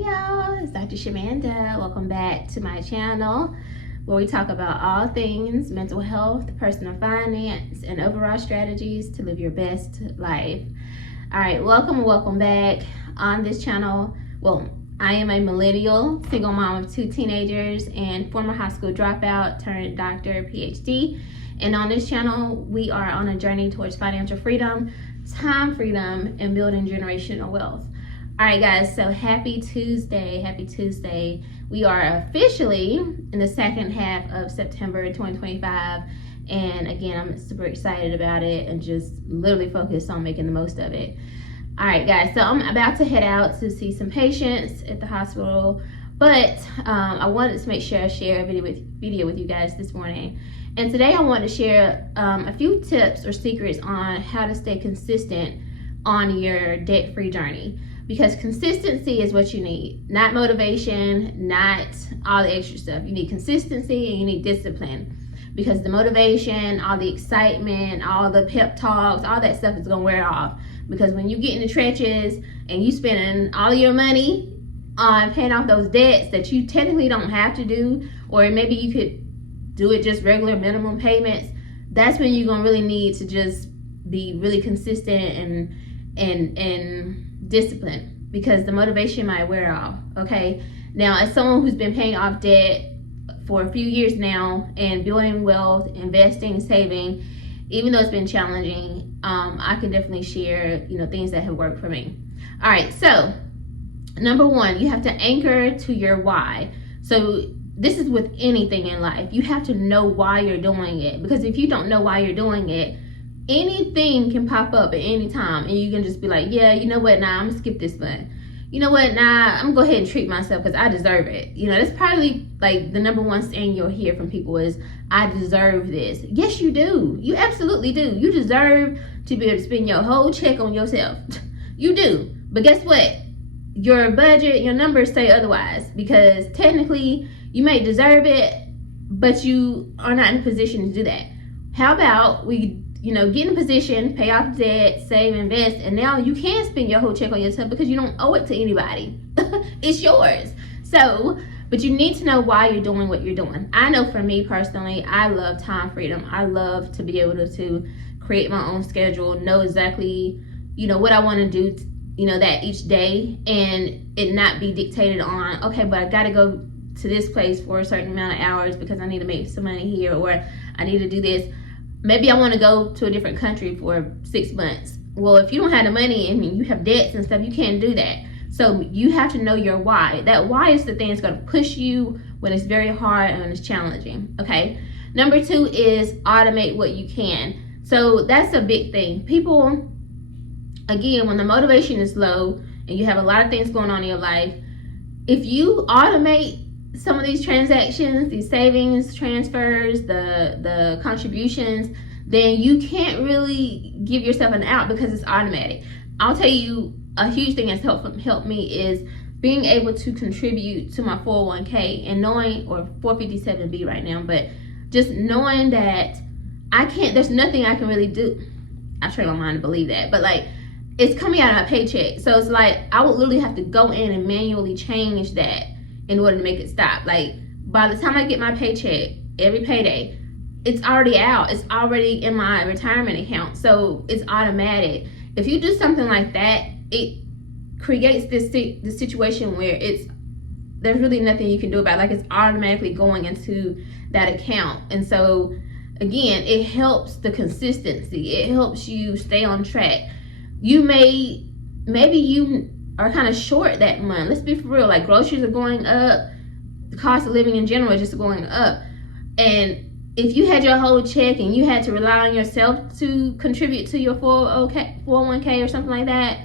Hey y'all, it's Dr. Shamanda. Welcome back to my channel where we talk about all things mental health, personal finance, and overall strategies to live your best life. All right, welcome back on this channel. Well, I am a millennial, single mom of 2 teenagers, and former high school dropout turned doctor, PhD. And on this channel, we are on a journey towards financial freedom, time freedom, and building generational wealth. All right, guys, so happy Tuesday. We are officially in the second half of September 2025. And again, I'm super excited about it and just literally focused on making the most of it. All right, guys, so I'm about to head out to see some patients at the hospital, but I wanted to make sure I share a video with you guys this morning. And today I want to share a few tips or secrets on how to stay consistent on your debt-free journey. Because consistency is what you need, not motivation, not all the extra stuff. You need consistency and you need discipline, because the motivation, all the excitement, all the pep talks, all that stuff is gonna wear off. Because when you get in the trenches and you spending all your money on paying off those debts that you technically don't have to do, or maybe you could do it just regular minimum payments, that's when you're gonna really need to just be really consistent and discipline, because the motivation might wear off. Okay, now as someone who's been paying off debt for a few years now and building wealth, investing, saving, even though it's been challenging, I can definitely share things that have worked for me. All right, so number one, you have to anchor to your why. So this is with anything in life. You have to know why you're doing it, because if you don't know why you're doing it, anything can pop up at any time and you can just be like, yeah, you know what, nah, I'm gonna skip this one. You know what, nah, I'm gonna go ahead and treat myself because I deserve it. That's probably like the number one saying you'll hear from people is, I deserve this. Yes, you do. You absolutely do. You deserve to be able to spend your whole check on yourself. You do. But guess what? Your budget, your numbers say otherwise, because technically you may deserve it, but you are not in a position to do that. How about we get in a position, pay off debt, save, invest, and now you can spend your whole check on yourself because you don't owe it to anybody. It's yours. So, but you need to know why you're doing what you're doing. I know for me personally, I love time freedom. I love to be able to create my own schedule, know exactly, what I want to do, that each day, and it not be dictated on, okay, but I got to go to this place for a certain amount of hours because I need to make some money here, or I need to do this. Maybe I want to go to a different country for 6 months. Well, if you don't have the money and you have debts and stuff, you can't do that. So you have to know your why. That why is the thing that's going to push you when it's very hard and when it's challenging. Okay. Number 2 is automate what you can. So that's a big thing. People, again, when the motivation is low and you have a lot of things going on in your life, if you automate some of these transactions, these savings, transfers, the contributions, then you can't really give yourself an out because it's automatic. I'll tell you, a huge thing that's helped me is being able to contribute to my 401k and knowing, or 457B right now, but just knowing that there's nothing I can really do. I train my mind to believe that, but like, it's coming out of my paycheck. So it's like, I would literally have to go in and manually change that in order to make it stop. Like, by the time I get my paycheck every payday, it's already out. It's already in my retirement account. So it's automatic. If you do something like that, it creates this situation where there's really nothing you can do about it. Like, it's automatically going into that account. And so again, it helps the consistency. It helps you stay on track. Maybe you are kind of short that month. Let's be for real. Like, groceries are going up. The cost of living in general is just going up. And if you had your whole check and you had to rely on yourself to contribute to your 401k or something like that,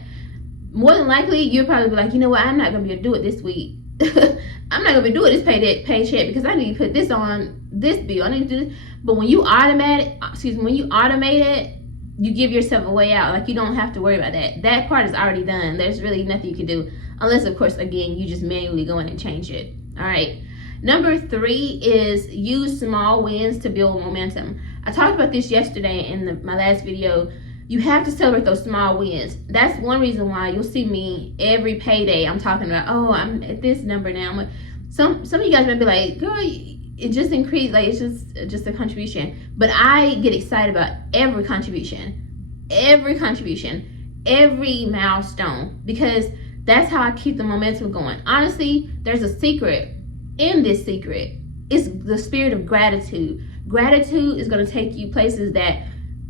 more than likely you'll probably be like, you know what, I'm not gonna be able to do it this week. I'm not gonna be doing this paycheck because I need to put this on this bill. I need to do this. But when you automate it, you give yourself a way out. Like, you don't have to worry about that. That part is already done. There's really nothing you can do, unless, of course, again, you just manually go in and change it. All right. Number 3 is use small wins to build momentum. I talked about this yesterday in my last video. you have to celebrate those small wins. That's one reason why you'll see me every payday. I'm talking about, oh, I'm at this number now. Some of you guys might be like, girl, it just increased, like it's just a contribution. But I get excited about every contribution, every milestone, because that's how I keep the momentum going. Honestly, there's a secret in this secret. It's the spirit of gratitude. Gratitude is going to take you places that,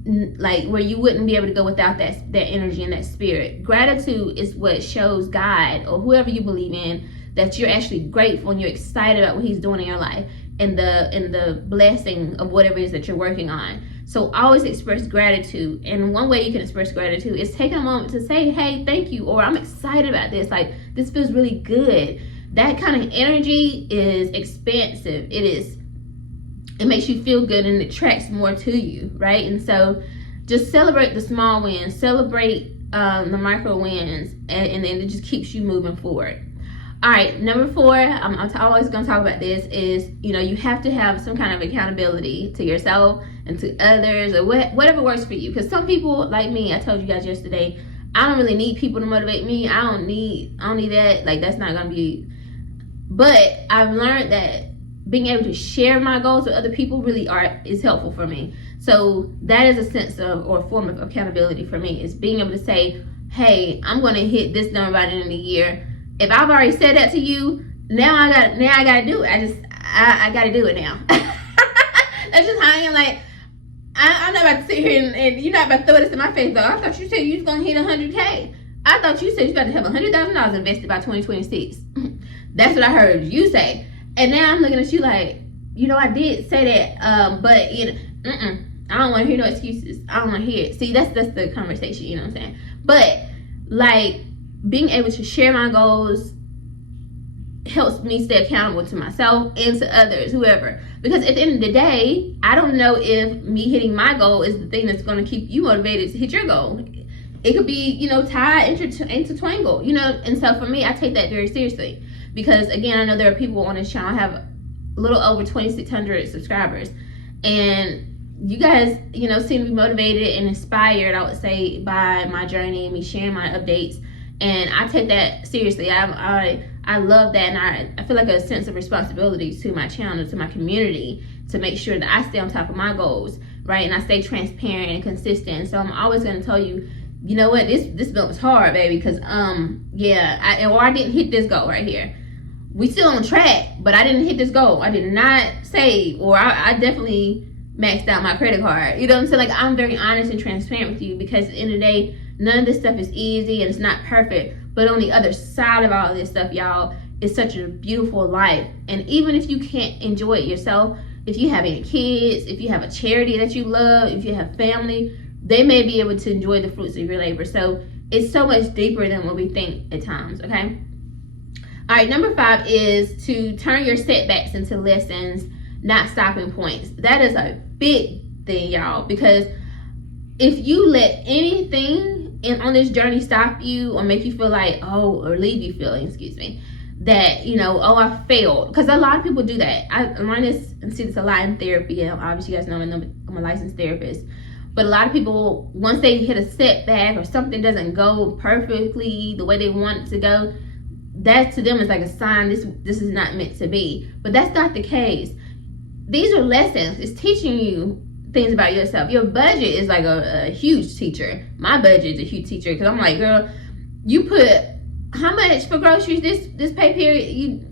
like, where you wouldn't be able to go without that energy and that spirit. Gratitude is what shows God or whoever you believe in that you're actually grateful and you're excited about what he's doing in your life and the blessing of whatever it is that you're working on. So always express gratitude. And one way you can express gratitude is taking a moment to say, hey, thank you, or I'm excited about this. Like, this feels really good. That kind of energy is expansive. It makes you feel good and it attracts more to you, right? And so just celebrate the small wins, celebrate the micro wins, and then it just keeps you moving forward. All right, number 4, I'm always going to talk about this, is, you have to have some kind of accountability to yourself and to others, or whatever works for you. Because some people, like me, I told you guys yesterday, I don't really need people to motivate me. I don't need that. Like, that's not going to be. But I've learned that being able to share my goals with other people is helpful for me. So that is a sense of, or a form of accountability for me, is being able to say, hey, I'm going to hit this number by the end of the year. If I've already said that to you, now I gotta do it. I gotta do it now. That's just how I am. Like, I'm not about to sit here and you're not about to throw this in my face though. I thought you said you was gonna hit 100K. I thought you said you about to have $100,000 invested by 2026. That's what I heard you say. And now I'm looking at you like, I did say that, but I don't want to hear no excuses. I don't want to hear it. See, that's the conversation. You know what I'm saying? But like, being able to share my goals helps me stay accountable to myself and to others, whoever. Because at the end of the day, I don't know if me hitting my goal is the thing that's going to keep you motivated to hit your goal. It could be, tied, intertwined, And so for me, I take that very seriously. Because again, I know there are people on this channel have a little over 2,600 subscribers. And you guys, seem to be motivated and inspired, I would say, by my journey and me sharing my updates. And I take that seriously. I love that, and I feel like a sense of responsibility to my channel, to my community, to make sure that I stay on top of my goals, right? And I stay transparent and consistent. So I'm always going to tell you, you know what, this build was hard, baby, because I didn't hit this goal right here. We still on track, but I didn't hit this goal. I did not save, or I definitely maxed out my credit card. You know what I'm saying? Like, I'm very honest and transparent with you, because at the end of the day, none of this stuff is easy and it's not perfect. But on the other side of all of this stuff, y'all, is such a beautiful life. And even if you can't enjoy it yourself, if you have any kids, if you have a charity that you love, if you have family, they may be able to enjoy the fruits of your labor. So it's so much deeper than what we think at times, okay? All right, number 5 is to turn your setbacks into lessons, not stopping points. That is a big thing, y'all, because if you let anything on this journey stop you or make you feel like, or leave you feeling, that, I failed. Because a lot of people do that. I learned this and see this a lot in therapy. And obviously, you guys know I'm a licensed therapist. But a lot of people, once they hit a setback or something doesn't go perfectly the way they want it to go, that to them is like a sign this is not meant to be. But that's not the case. These are lessons. It's teaching you things about yourself. Your budget is like a huge teacher. My budget is a huge teacher, because I'm like, girl, you put how much for groceries this pay period? You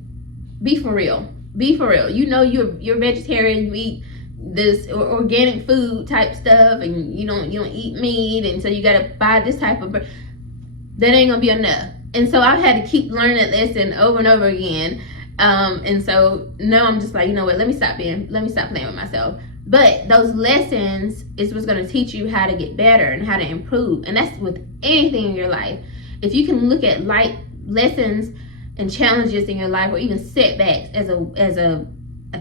be for real. You're vegetarian. You eat this organic food type stuff, and you don't eat meat, and so you gotta buy this type of. That ain't gonna be enough. And so I've had to keep learning that lesson over and over again. And so now I'm just like, you know what? Let me stop playing with myself. But those lessons is what's going to teach you how to get better and how to improve. And that's with anything in your life. If you can look at life lessons and challenges in your life, or even setbacks as a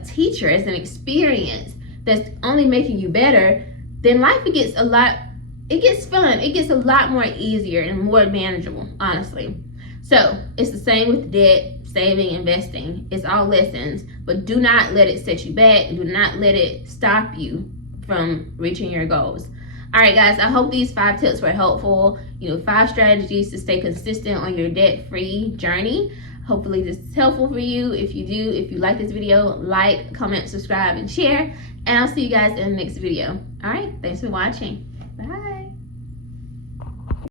teacher, as an experience that's only making you better, then life gets fun. It gets a lot more easier and more manageable, honestly. So it's the same with debt, saving, investing. It's all lessons, but do not let it set you back. Do not let it stop you from reaching your goals. All right, guys, I hope these 5 tips were helpful. 5 strategies to stay consistent on your debt-free journey. Hopefully this is helpful for you. If you like this video, like, comment, subscribe, and share. And I'll see you guys in the next video. All right, thanks for watching. Bye.